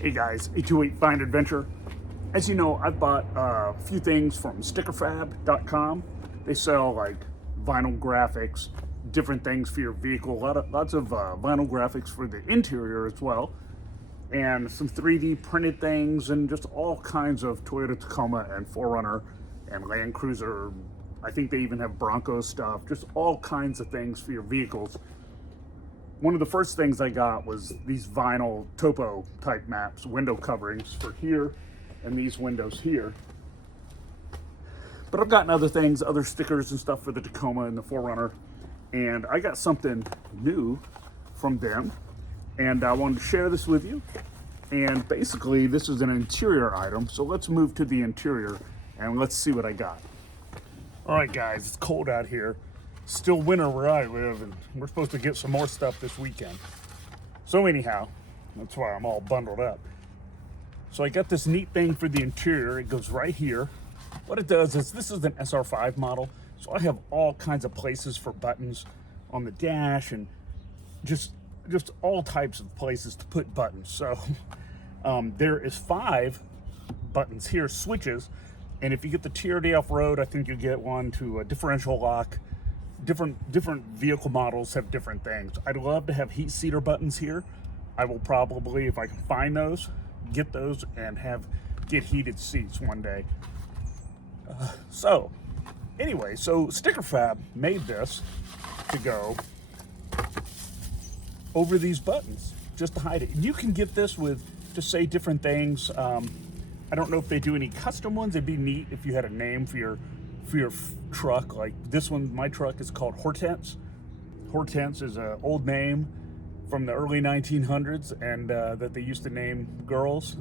Hey guys, 828 Find Adventure. As you know, I've bought a few things from Stickerfab.com. They sell like vinyl graphics, different things for your vehicle, lots of vinyl graphics for the interior as well, and some 3D printed things and just all kinds of Toyota Tacoma and 4Runner and Land Cruiser. I think they even have Bronco stuff, just all kinds of things for your vehicles. One of the first things I got was these vinyl topo type maps, window coverings for here and these windows here. But I've gotten other things, other stickers and stuff for the Tacoma and the 4Runner. And I got something new from them. And I wanted to share this with you. And basically this is an interior item. So let's move to the interior and let's see what I got. All right guys, it's cold out here. Still winter where I live, and we're supposed to get some more stuff this weekend. So anyhow, that's why I'm all bundled up. So I got this neat thing for the interior. It goes right here. What it does is, this is an SR5 model, so I have all kinds of places for buttons on the dash and just all types of places to put buttons. So there is 5 buttons here, switches, and if you get the TRD off-road, I think you get one to a differential lock. Different vehicle models have different things. I'd love to have heat seater buttons here. I will probably, if I can find those, get those and get heated seats one day. So Stickerfab made this to go over these buttons just to hide it. And you can get this with, to say different things. I don't know if they do any custom ones. It'd be neat if you had a name for your truck. Like this one, my truck is called Hortense. Hortense is an old name from the early 1900s, and that they used to name girls.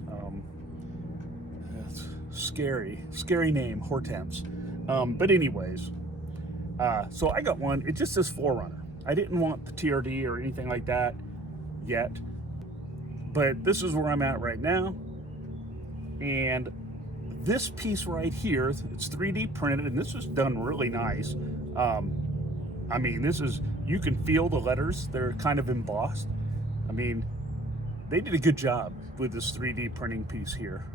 Scary name, Hortense. But anyways, so I got one. It just says 4Runner. I didn't want the TRD or anything like that yet, but this is where I'm at right now. And this piece right here, it's 3D printed, and this is done really nice. I mean, this is, you can feel the letters. They're kind of embossed. I mean, they did a good job with this 3D printing piece here.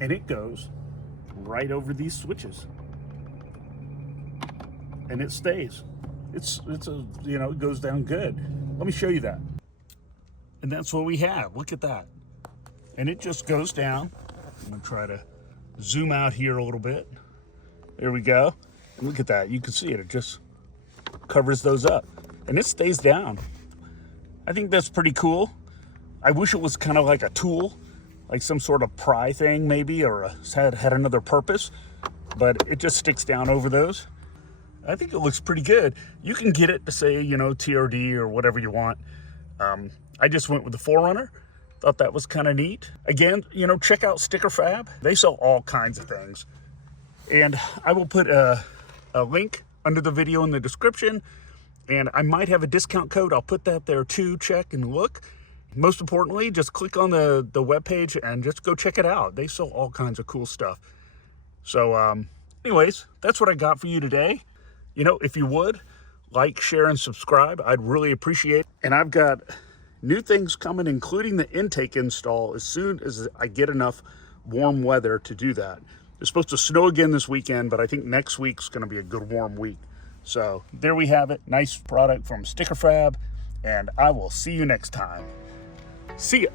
And it goes right over these switches. And it stays. It's a, you know, it goes down good. Let me show you that. And that's what we have. Look at that. And it just goes down. I'm gonna try to zoom out here a little bit. There we go. And look at that. You can see it. It just covers those up. And it stays down. I think that's pretty cool. I wish it was kind of like a tool, like some sort of pry thing maybe, or had another purpose. But it just sticks down over those. I think it looks pretty good. You can get it to say, you know, TRD or whatever you want. I just went with the 4Runner. Thought that was kind of neat. Again, you know, check out Stickerfab. They sell all kinds of things. And I will put a link under the video in the description. And I might have a discount code. I'll put that there too. Check and look. Most importantly, just click on the webpage and just go check it out. They sell all kinds of cool stuff. So anyways, that's what I got for you today. You know, if you would, like, share, and subscribe, I'd really appreciate it. And I've got new things coming, including the intake install, as soon as I get enough warm weather to do that. It's supposed to snow again this weekend, but I think next week's going to be a good warm week. So there we have it. Nice product from Stickerfab, and I will see you next time. See ya.